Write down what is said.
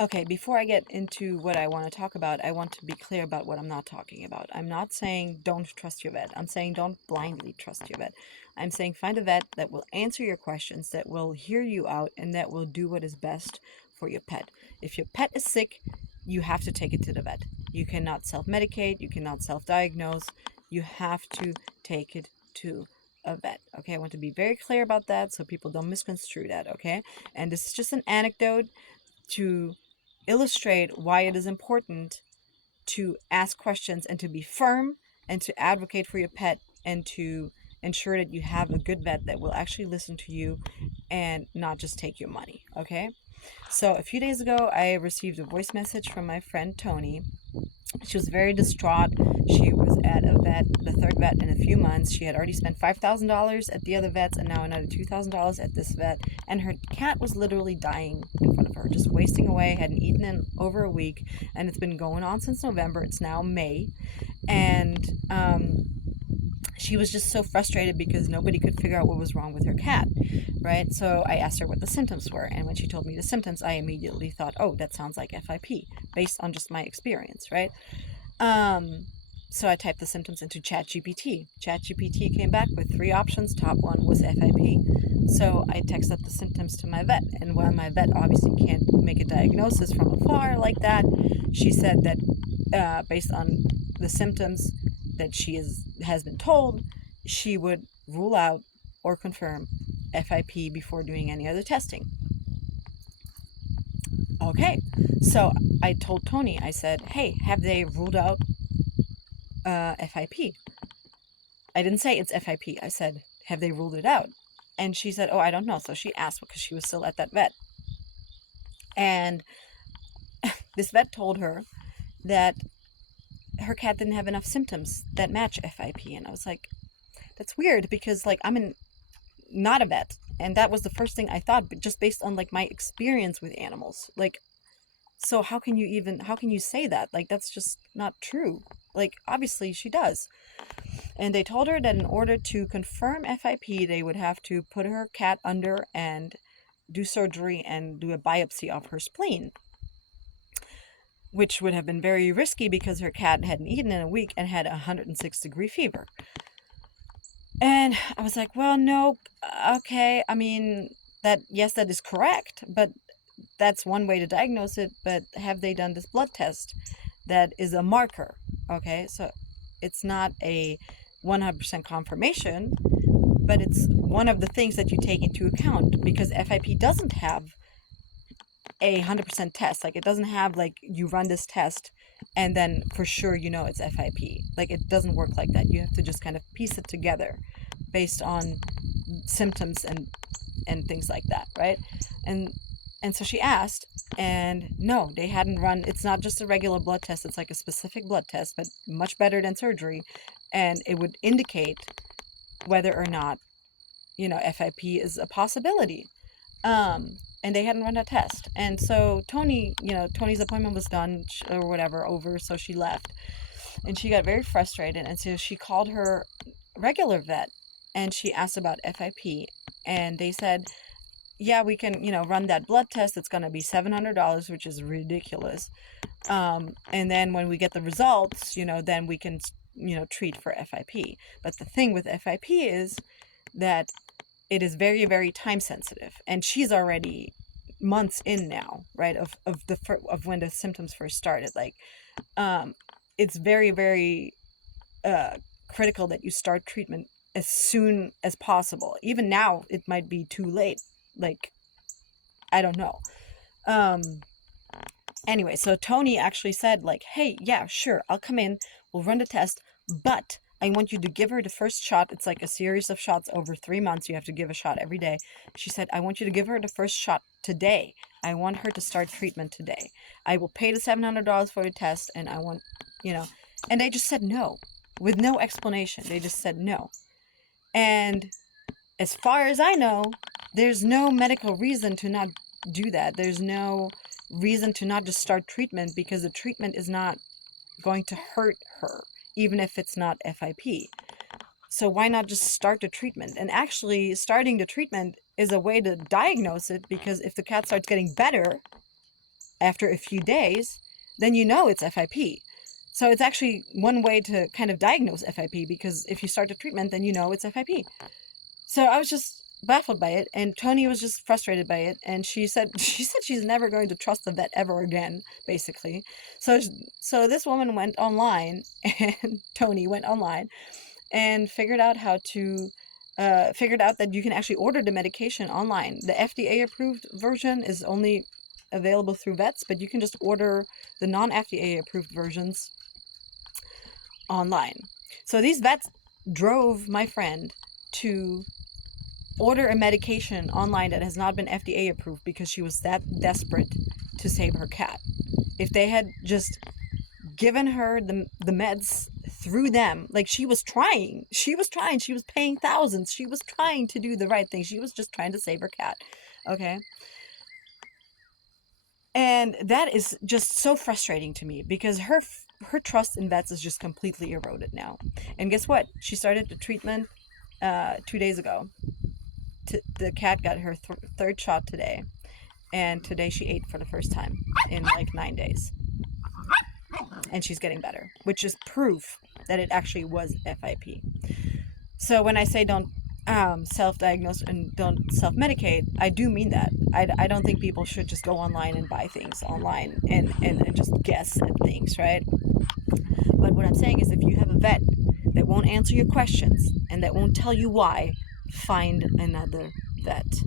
Okay, before I get into what I want to talk about, I want to be clear about what I'm not talking about. I'm not saying don't trust your vet. I'm saying don't blindly trust your vet. I'm saying find a vet that will answer your questions, that will hear you out, and that will do what is best for your pet. If your pet is sick, you have to take it to the vet. You cannot self medicate, you cannot self diagnose. You have to take it to a vet. Okay, I want to be very clear about that so people don't misconstrue that. Okay, and this is just an anecdote to illustrate why it is important to ask questions and to be firm and to advocate for your pet and to ensure that you have a good vet that will actually listen to you and not just take your money. Okay, so a few days ago I received a voice message from my friend Tony. She was very distraught. She was at a vet, the third vet in a few months. She had already spent $5,000 at the other vets and now another $2,000 at this vet. And her cat was literally dying in front of her, just wasting away, hadn't eaten in over a week. And it's been going on since November. It's now May. And she was just so frustrated because nobody could figure out what was wrong with her cat, right? So I asked her what the symptoms were, and when she told me the symptoms, I immediately thought, oh, that sounds like FIP, based on just my experience, right? So I typed the symptoms into ChatGPT. ChatGPT came back with 3 options. Top one was FIP. So I texted the symptoms to my vet, and while my vet obviously can't make a diagnosis from afar like that, she said that based on the symptoms that has been told, she would rule out or confirm FIP before doing any other testing. Okay, so I told Tony, I said, hey, have they ruled out FIP? I didn't say it's FIP. I said, have they ruled it out? And she said, oh, I don't know. So she asked because she was still at that vet. And this vet told her that her cat didn't have enough symptoms that match FIP. And I was like, that's weird because like not a vet. And that was the first thing I thought, but just based on like my experience with animals. Like, so how can you say that? Like, that's just not true. Like, obviously she does. And they told her that in order to confirm FIP, they would have to put her cat under and do surgery and do a biopsy of her spleen, which would have been very risky because her cat hadn't eaten in a week and had a 106-degree fever. And I was like, well, no, okay, I mean, yes, that is correct, but that's one way to diagnose it, but have they done this blood test that is a marker? Okay, so it's not a 100% confirmation, but it's one of the things that you take into account because FIP doesn't have a 100% test. Like, it doesn't have like you run this test and then for sure you know it's FIP. Like, it doesn't work like that. You have to just kind of piece it together based on symptoms and things like that, right? And so she asked, and no, they hadn't run. It's not just a regular blood test. It's like a specific blood test, but much better than surgery, and it would indicate whether or not FIP is a possibility. And they hadn't run a test. And so Tony's appointment was done or whatever over, so she left. And she got very frustrated. And so she called her regular vet and she asked about FIP. And they said, yeah, we can, run that blood test. It's going to be $700, which is ridiculous. And then when we get the results, then we can, treat for FIP. But the thing with FIP is that it is very, very time sensitive, and she's already months in now, right? Of when the symptoms first started. Like, it's very, very critical that you start treatment as soon as possible. Even now, it might be too late. Like, I don't know. Anyway, so Tony actually said, like, hey, yeah, sure, I'll come in, we'll run the test, but I want you to give her the first shot. It's like a series of shots over 3 months. You have to give a shot every day. She said, I want you to give her the first shot today. I want her to start treatment today. I will pay the $700 for the test, and I want, and they just said no, with no explanation. They just said no. And as far as I know, there's no medical reason to not do that. There's no reason to not just start treatment because the treatment is not going to hurt her, even if it's not FIP. So why not just start the treatment? And actually, starting the treatment is a way to diagnose it, because if the cat starts getting better, after a few days, then you know it's FIP. So it's actually one way to kind of diagnose FIP, because if you start the treatment, then you know it's FIP. So I was just baffled by it, and Tony was just frustrated by it, and she said she's never going to trust the vet ever again, basically. So this woman went online, and Tony went online and figured out that you can actually order the medication online. The FDA approved version is only available through vets, but you can just order the non-FDA approved versions online. So these vets drove my friend to order a medication online that has not been FDA approved because she was that desperate to save her cat. If they had just given her the meds through them, like she was trying, she was paying thousands, she was trying to do the right thing, she was just trying to save her cat, okay? And that is just so frustrating to me, because her trust in vets is just completely eroded now. And guess what? She started the treatment 2 days ago. The cat got her third shot today, and today she ate for the first time in like 9 days, and she's getting better, which is proof that it actually was FIP. So when I say don't self-diagnose and don't self-medicate, I do mean that. I don't think people should just go online and buy things online and just guess at things, right? But what I'm saying is, if you have a vet that won't answer your questions and that won't tell you why, find another vet.